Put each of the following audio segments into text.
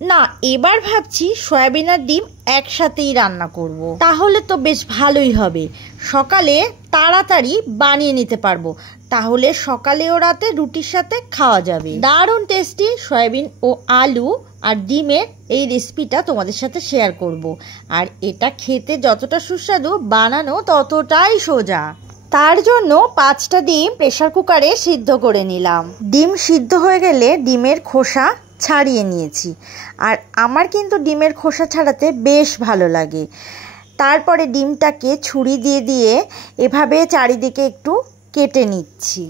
না, এবার ভাবছি সয়াবিন আর ডিম একসাথেই রান্না করব। তাহলে তো বেশ ভালোই হবে, সকালে তাড়াতাড়ি বানিয়ে নিতে পারবো। তাহলে সকালে ও রাতে রুটির সাথে খাওয়া যাবে। দারুণ টেস্টি সয়াবিন ও আলু আর ডিমের এই রেসিপিটা তোমাদের সাথে শেয়ার করব। আর এটা খেতে যতটা সুস্বাদু, বানানো ততটাই সোজা। তার জন্য 5টা ডিম প্রেসার কুকারে সিদ্ধ করে নিলাম। ডিম সিদ্ধ হয়ে গেলে ডিমের খোসা ছাড়িয়ে নিয়েছি। আর আমার কিন্তু ডিমের খোসা ছাড়াতে বেশ ভালো লাগে। তারপরে ডিমটাকে ছুরি দিয়ে এভাবে চারিদিকে একটু কেটে নিচ্ছি।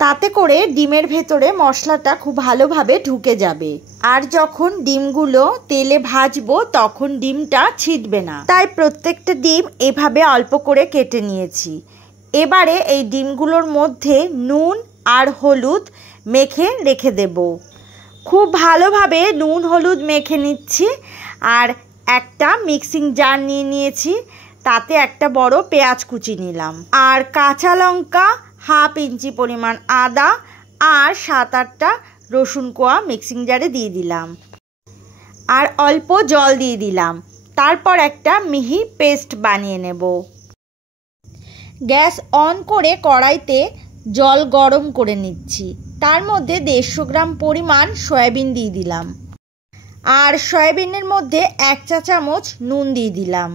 তাতে করে ডিমের ভেতরে মশলাটা খুব ভালোভাবে ঢুকে যাবে। আর যখন ডিমগুলো তেলে ভাজবো তখন ডিমটা ছিটবে না, তাই প্রত্যেকটা ডিম এভাবে অল্প করে কেটে নিয়েছি। এবারে এই ডিমগুলোর মধ্যে নুন আর হলুদ মেখে রেখে দেব। খুব ভালোভাবে নুন হলুদ মেখে নিচ্ছি। আর একটা মিক্সিং জার নিয়েছি, তাতে একটা বড় পেঁয়াজ কুচি নিলাম। আর কাঁচা লঙ্কা, 1/2 ইঞ্চি পরিমাণ আদা আর 7-8টা রসুন কোয়া মিক্সিং জারে দিয়ে দিলাম। আর অল্প জল দিয়ে দিলাম। তারপর একটা মিহি পেস্ট বানিয়ে নেব। গ্যাস অন করে কড়াইতে জল গরম করে নিচ্ছি। তার মধ্যে 150 গ্রাম পরিমাণ সয়াবিন দিয়ে দিলাম। আর সয়াবিনের মধ্যে 1 চা চামচ নুন দিয়ে দিলাম।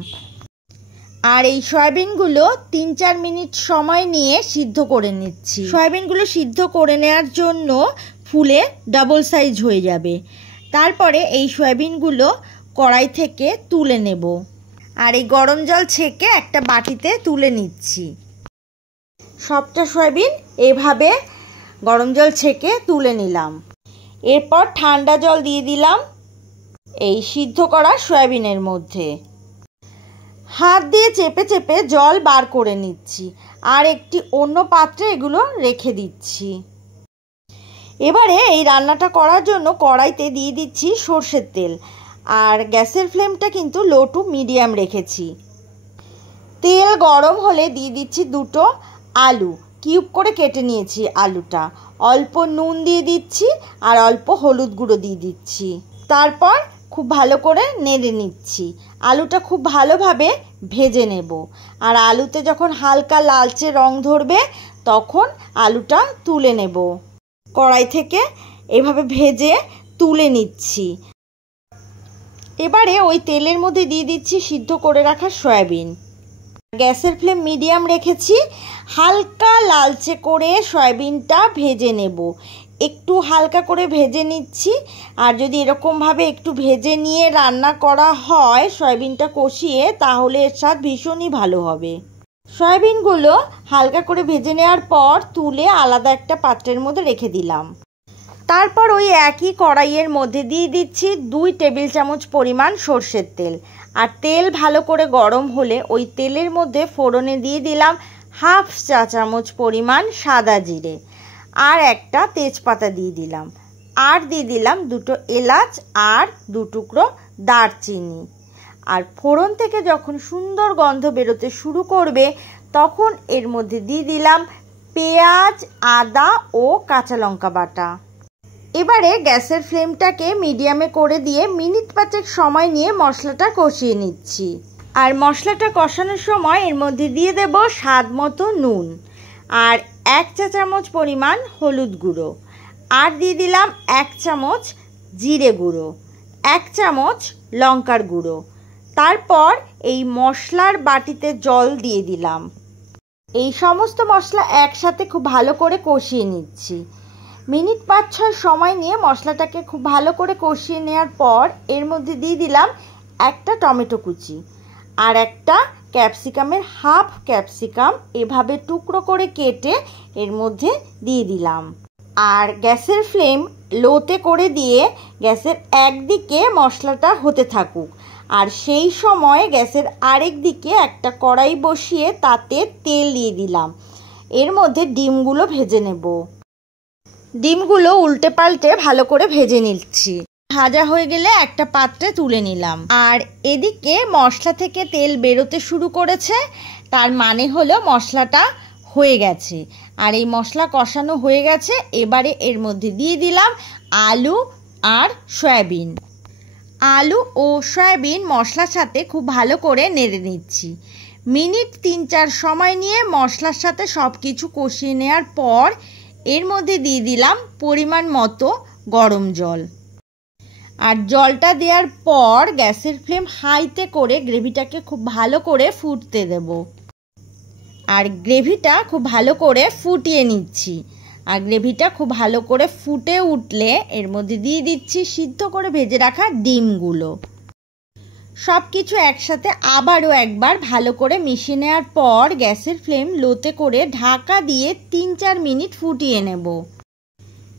আর এই সয়াবিনগুলো 3-4 মিনিট সময় নিয়ে সিদ্ধ করে নিচ্ছি। সয়াবিনগুলো সিদ্ধ করে নেওয়ার জন্য ফুলে ডাবল সাইজ হয়ে যাবে। তারপরে এই সয়াবিনগুলো কড়াই থেকে তুলে নেব। আর এই গরম জল ছেঁকে একটা বাটিতে তুলে নিচ্ছি। সবটা সয়াবিন এভাবে গরম জল ছেঁকে তুলে নিলাম। এরপর ঠান্ডা জল দিয়ে দিলাম এই সিদ্ধ করা সয়াবিনের মধ্যে। হাত দিয়ে চেপে চেপে জল বার করে নিচ্ছি। আর একটি অন্য পাত্রে এগুলো রেখে দিচ্ছি। এবারে এই রান্নাটা করার জন্য কড়াইতে দিয়ে দিচ্ছি সর্ষের তেল। আর গ্যাসের ফ্লেমটা কিন্তু লো টু মিডিয়াম রেখেছি। তেল গরম হলে দিয়ে দিচ্ছি 2টো আলু, কিউব করে কেটে নিয়েছি আলুটা। অল্প নুন দিয়ে দিচ্ছি আর অল্প হলুদ গুঁড়ো দিয়ে দিচ্ছি। তারপর খুব ভালো করে নেড়ে নিচ্ছি। আলুটা খুব ভালোভাবে ভেজে নেব। আর আলুতে যখন হালকা লালচে রং ধরবে তখন আলুটা তুলে নেব। কড়াই থেকে এভাবে ভেজে তুলে নিচ্ছি। এবারে ওই তেলের মধ্যে দিয়ে দিচ্ছি সিদ্ধ করে রাখা সয়াবিন। গ্যাসের ফ্লেম মিডিয়াম রেখেছি। হালকা লালচে করে সয়াবিনটা ভেজে নেব। একটু হালকা করে ভেজে নিচ্ছি। আর যদি এরকমভাবে একটু ভেজে নিয়ে রান্না করা হয় সয়াবিনটা কষিয়ে, তাহলে এর স্বাদ ভীষণই ভালো হবে। সয়াবিনগুলো হালকা করে ভেজে নেওয়ার পর তুলে আলাদা একটা পাত্রের মধ্যে রেখে দিলাম। তারপর ওই একই কড়াইয়ের মধ্যে দিয়ে দিচ্ছি 2 টেবিল চামচ পরিমাণ সর্ষের তেল। আর তেল ভালো করে গরম হলে ওই তেলের মধ্যে ফোড়নে দিয়ে দিলাম 1/2 চা চামচ পরিমাণ সাদা জিরে। আর একটা তেজপাতা দিয়ে দিলাম। আর দিয়ে দিলাম 2টো এলাচ আর 2 টুকরো দারচিনি। আর ফোড়ন থেকে যখন সুন্দর গন্ধ বেরোতে শুরু করবে তখন এর মধ্যে দিয়ে দিলাম পেঁয়াজ, আদা ও কাঁচা লঙ্কা বাটা। এবারে গ্যাসের ফ্লেমটাকে মিডিয়ামে করে দিয়ে মিনিট 5 সময় নিয়ে মশলাটা কষিয়ে নিচ্ছি। আর মশলাটা কষানোর সময় এর মধ্যে দিয়ে দেব স্বাদ মতো নুন আর 1 চা চামচ পরিমাণ হলুদ গুঁড়ো। আর দিয়ে দিলাম 1 চামচ জিরে গুঁড়ো, 1 চামচ লঙ্কার গুঁড়ো। তারপর এই মশলার বাটিতে জল দিয়ে দিলাম। এই সমস্ত মশলা একসাথে খুব ভালো করে কষিয়ে নিচ্ছি। মিনিট 5-6 সময় নিয়ে মশলাটাকে খুব ভালো করে কষিয়ে নেওয়ার পর এর মধ্যে দিয়ে দিলাম একটা টমেটো কুচি আর একটা ক্যাপসিকামের 1/2 ক্যাপসিকাম এভাবে টুকরো করে কেটে এর মধ্যে দিয়ে দিলাম। আর গ্যাসের ফ্লেম লোতে করে দিয়ে গ্যাসের একদিকে মশলাটা হতে থাকুক। আর সেই সময় গ্যাসের আরেক দিকে একটা কড়াই বসিয়ে তাতে তেল দিয়ে দিলাম। এর মধ্যে ডিমগুলো ভেজে নেব। ডিমগুলো উল্টে পাল্টে ভালো করে ভেজে নিচ্ছি। ভাজা হয়ে গেলে একটা পাত্রে তুলে নিলাম। আর এদিকে মশলা থেকে তেল বেরোতে শুরু করেছে, তার মানে হলো মশলাটা হয়ে গেছে। আর এই মশলা কষানো হয়ে গেছে। এবারে এর মধ্যে দিয়ে দিলাম আলু আর সয়াবিন। আলু ও সয়াবিন মশলার সাথে খুব ভালো করে নেড়ে নিচ্ছি। মিনিট 3-4 সময় নিয়ে মশলার সাথে সব কিছু কষিয়ে নেওয়ার পর এর মধ্যে দিয়ে দিলাম পরিমাণ মতো গরম জল। আর জলটা দেওয়ার পর গ্যাসের ফ্লেম হাইতে করে গ্রেভিটাকে খুব ভালো করে ফুটতে দেব। আর গ্রেভিটা খুব ভালো করে ফুটিয়ে নিচ্ছি। আর গ্রেভিটা খুব ভালো করে ফুটে উঠলে এর মধ্যে দিয়ে দিচ্ছি সিদ্ধ করে ভেজে রাখা ডিমগুলো। সব কিছু একসাথে আবারও একবার ভালো করে মিশিয়ে নেওয়ার পর গ্যাসের ফ্লেম লোতে করে ঢাকা দিয়ে 3-4 মিনিট ফুটিয়ে নেব।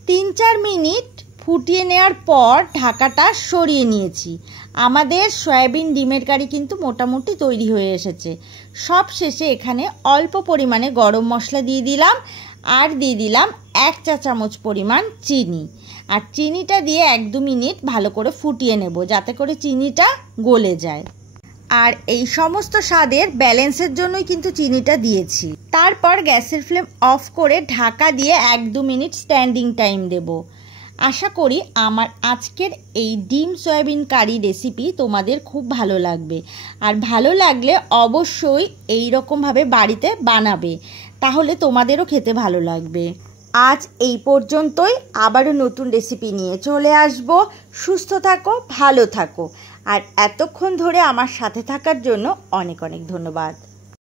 3-4 মিনিট ফুটিয়ে নেওয়ার পর ঢাকাটা সরিয়ে নিয়েছি। আমাদের সয়াবিন ডিমের কারি কিন্তু মোটামুটি তৈরি হয়ে এসেছে। সব শেষে এখানে অল্প পরিমাণে গরম মশলা দিয়ে দিলাম আর দিয়ে দিলাম 1 চা চামচ পরিমাণ চিনি। আর চিনিটা দিয়ে 1-2 মিনিট ভালো করে ফুটিয়ে নেব যাতে করে চিনিটা গলে যায়। আর এই সমস্ত স্বাদের ব্যালেন্সের জন্যই কিন্তু চিনিটা দিয়েছি। তারপর গ্যাসের ফ্লেম অফ করে ঢাকা দিয়ে 1-2 মিনিট স্ট্যান্ডিং টাইম দেব। আশা করি আমার আজকের এই ডিম সয়াবিন কারি রেসিপি তোমাদের খুব ভালো লাগবে। আর ভালো লাগলে অবশ্যই এই রকমভাবে বাড়িতে বানাবে, তাহলে তোমাদেরও খেতে ভালো লাগবে। আজ এই পর্যন্তই, আবারও নতুন রেসিপি নিয়ে চলে আসব। সুস্থ থাকো, ভালো থাকো। আর এতক্ষণ ধরে আমার সাথে থাকার জন্য অনেক অনেক ধন্যবাদ।